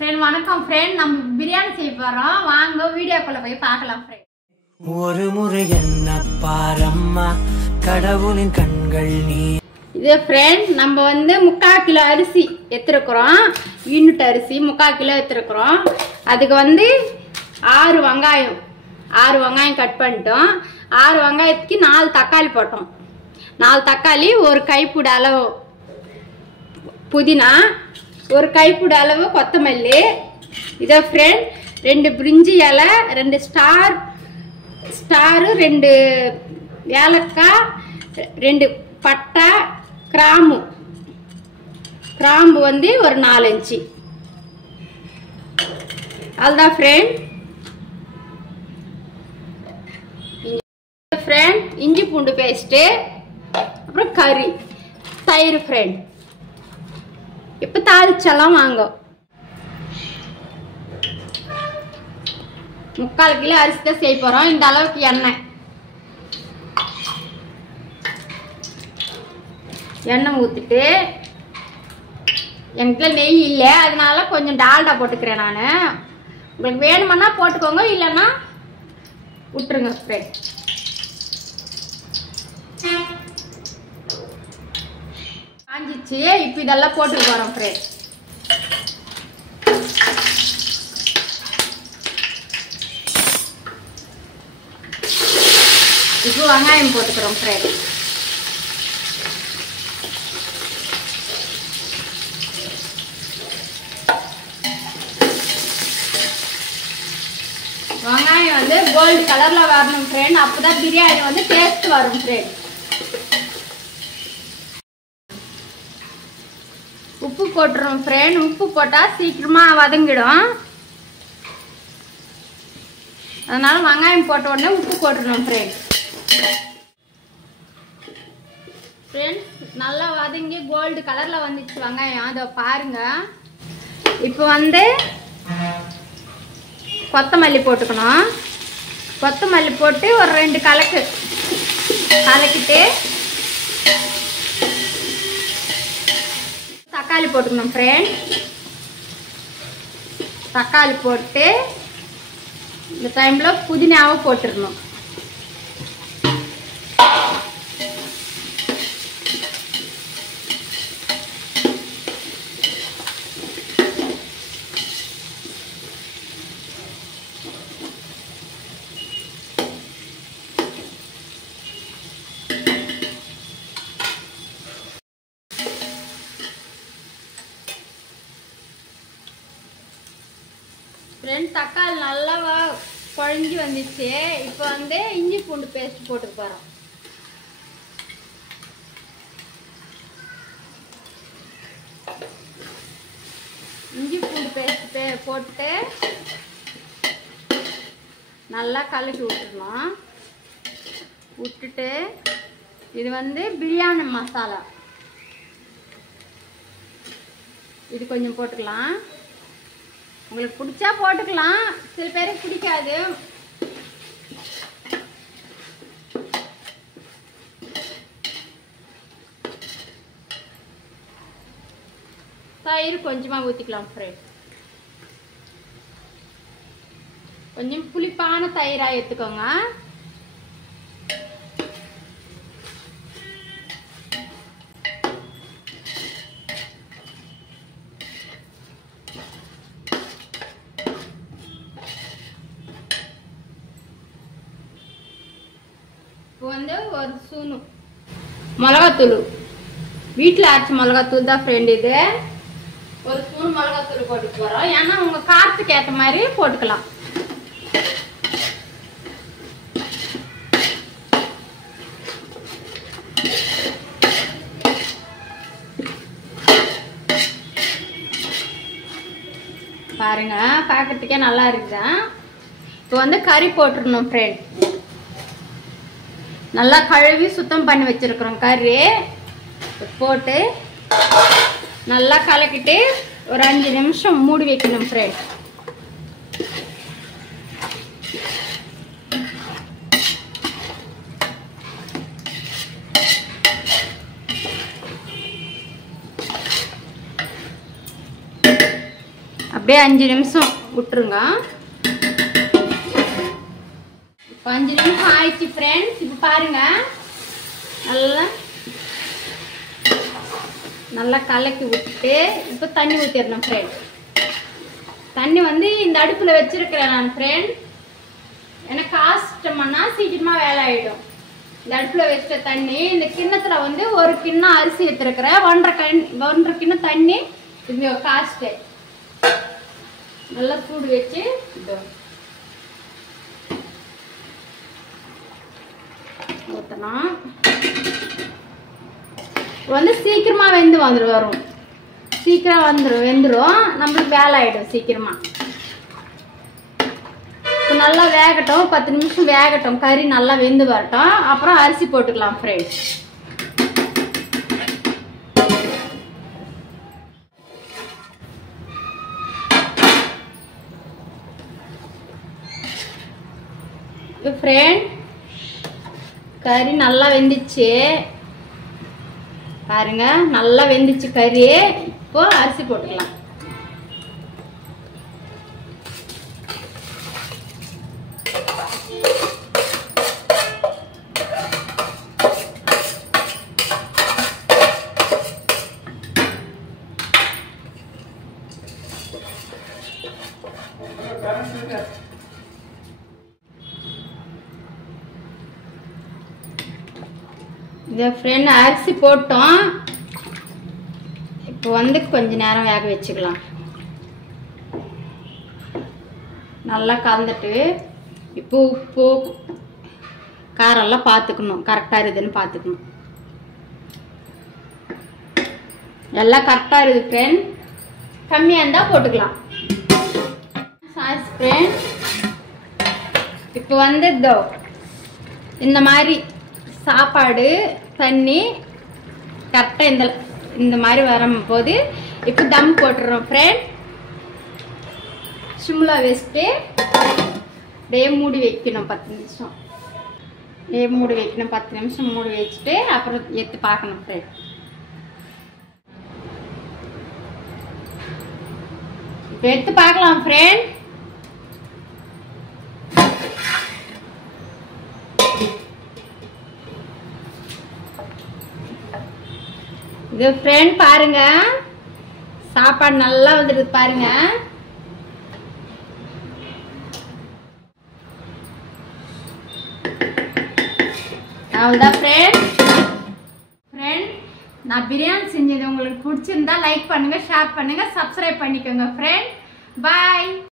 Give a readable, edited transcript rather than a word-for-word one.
Friend वणक्कम friend நம்ம பிரியாணி செய்ய போறோம் வாங்க வீடியோக்குள்ள போய் பார்க்கலாம் फ्रेंड ஒரு முறை என்ன பாரம்மா கடவுளின் கண்கள் நீ இது फ्रेंड நம்ம வந்து 3/4 கிலோ அரிசி எடுத்துறோம் யூனிட் அரிசி 3/4 கிலோ எடுத்துறோம் அதுக்கு வந்து 6 வெங்காயம் கட் பண்ணிட்டோம் 6 வெங்காயத்துக்கு 4 தக்காளி போட்டோம் 4 தக்காளி ஒரு கைப்பிடி அளவு புதினா ஒரு கைப்பிடி அளவு கொத்தமல்லி இத फ्रेंड 2 பிரிஞ்சி இலை 2 ஸ்டார் 2 ஏலக்காய் 2 பட்டை கிராம்பு வந்து ஒரு 4-5 அதுதான் फ्रेंड இஞ்சி பூண்டு பேஸ்ட் அப்புறம் கறி தயிர் फ्रेंड இப்போ தாளிச்சலாம் வாங்க 3/4 கிலோ அரிசி தான் செய்ய போறோம் இந்த அளவுக்கு எண்ணெய் ஊத்திட்டு என்கிட்ட நெய் இல்ல அதனால கொஞ்சம் டால்டா போட்டுக்கிறேன் நான் உங்களுக்கு வேணும்னா போட்டுக்கோங்க இல்லனா விட்டுருங்க फ्रेंड காஞ்சிச்சு இப்போ இதெல்லாம் போட்டு போறோம் फ्रेंड இப்போ வெங்காயம் போட்டுக்கிறோம் फ्रेंड வெங்காயம் வந்து கோல்ட் கலர்ல வரணும் फ्रेंड அப்பதான் பிரியாணி வந்து டேஸ்ட் வரும் फ्रेंड உப்பு போட்டுறோம் फ्रेंड உப்பு போட்டா சீக்கிரமா வதங்கிடும் அதனால வெங்காயம் போட்ட உடனே உப்பு போட்டுறோம் फ्रेंड्स நல்லா வதங்கி கோல்ட் கலர்ல வந்துச்சு வெங்காயம் அத பாருங்க இப்போ வந்து கொத்தமல்லி போட்டுக்கணும் கொத்தமல்லி போட்டு ஒரு 2 கலக்கிட்டு தக்காளி போட்டுக்கணும் फ्रेंड தக்காளி போட்டு இந்த டைம்ல புதினாவை போட்டுறணும் फ्रेंड தக்காளி நல்லா குழஞ்சி வந்துச்சு இப்போ வந்து இஞ்சி பூண்டு பேஸ்ட் போட்டு போறோம் இஞ்சி பூண்டு பேஸ்ட் போட்டு நல்லா கலக்கி விட்டுட்டு இது வந்து பிரியாணி மசாலா இது கொஞ்சம் போட்டுக்கலாம் உங்களுக்கு பிடிச்சா போட்டுக்கலாம் சில பேருக்கு பிடிக்காது தயிர் கொஞ்சமா ஊத்திக்கலாம் फ्रेंड கொஞ்சம் புளிப்பான தயிரா எடுத்துக்கோங்க வந்து ஒரு ஸ்பூன் மிளகாத்தூள் வீட்ல அரைச்ச மிளகாத்தூள் தான் फ्रेंड இது ஒரு ஸ்பூன் மிளகாத்தூள் போட்டு போறோம் ஏன்னா உங்க காரத்துக்கு ஏத்த மாதிரி போட்டுக்கலாம் பாருங்க பார்க்கிறதுக்கே நல்லா இருக்குதா இப்போ வந்து கறி போட்டுறணும் फ्रेंड நல்லா கழுவி சுத்தம் பண்ணி வச்சிருக்கிறோம் கறி போட்டு நல்லா கலக்கிட்டு ஒரு 5 நிமிஷம் மூடி வைக்கணும் फ्रेंड அப்படியே 5 நிமிஷம் விட்டுருங்க. இப்போ 5 நிமிஷம் ஆயிடுச்சு ஃப்ரெண்ட்ஸ். இப்போ பாருங்க நல்லா கலக்கி விட்டு இப்போ தண்ணி ஊற்றிடணும் ஃப்ரெண்ட். தண்ணி வந்து இந்த அடுப்பில் வச்சிருக்கிறேன் நான் ஃப்ரெண்ட். எனக்கு காஸ்டம்னா சீக்கிரமாக வேலை ஆகிடும். இந்த அடுப்பில் வச்சிட்ட தண்ணி இந்த கிண்ணத்தில் வந்து 1 கிண்ணம் அரிசி எடுத்துருக்கிறேன். 1.5 கிண்ணம் தண்ணி இது காஸ்ட்டு. நல்லா சூடு வச்சு ஊற்றணும். வந்து சீக்கிரமா வரும். சீக்கிரம் வெந்துடும். நம்மளுக்கு வேலை ஆயிடும் சீக்கிரமா. இப்போ நல்லா வேகட்டும். 10 நிமிஷம் வேகட்டும். கறி நல்லா வெந்து வரட்டும். அப்புறம் அரிசி போட்டுக்கலாம் ஃப்ரெண்ட்ஸ். ஃப்ரெண்ட் கறி நல்லா வெந்துச்சு பாருங்க. நல்லா வெந்துச்சு கறி. இப்போ அரிசி போட்டுக்கலாம். இதை ஃப்ரெண்ட் அரிசி போட்டோம். இப்போ வந்து கொஞ்ச நேரம் வேக வச்சுக்கலாம். நல்லா கலந்துட்டு இப்போ உப்பு காரெல்லாம் பார்த்துக்கணும். கரெக்டாக இருக்குதுன்னு பார்த்துக்கணும். எல்லாம் கரெக்டாக இருக்குது ஃப்ரெண்ட். கம்மியாக இருந்தால் போட்டுக்கலாம். சாஸ் ஃப்ரெண்ட் இப்போ வந்து இந்த மாதிரி சாப்பாடு தண்ணி கரெக்டாக இந்த மாதிரி வரும்போது இப்போ தம் போட்டுறோம் ஃப்ரெண்ட். சிம்லா வச்சுட்டு அப்படியே மூடி வைக்கணும் 10 நிமிஷம். அப்படியே மூடி வைக்கணும் 10 நிமிஷம் மூடி வச்சுட்டு அப்புறம் எடுத்து பார்க்கணும் ஃப்ரெண்ட். இப்போ எடுத்து பார்க்கலாம் ஃப்ரெண்ட். இது ஃப்ரெண்ட் பாருங்க சாப்பாடு நல்லா வந்துடுது பாருங்க. அவ்வளோதான் ஃப்ரெண்ட். நான் பிரியாணி செஞ்சது உங்களுக்கு பிடிச்சிருந்தா லைக் பண்ணுங்க, ஷேர் பண்ணுங்க, சப்ஸ்கிரைப் பண்ணிக்கோங்க ஃப்ரெண்ட். பாய்.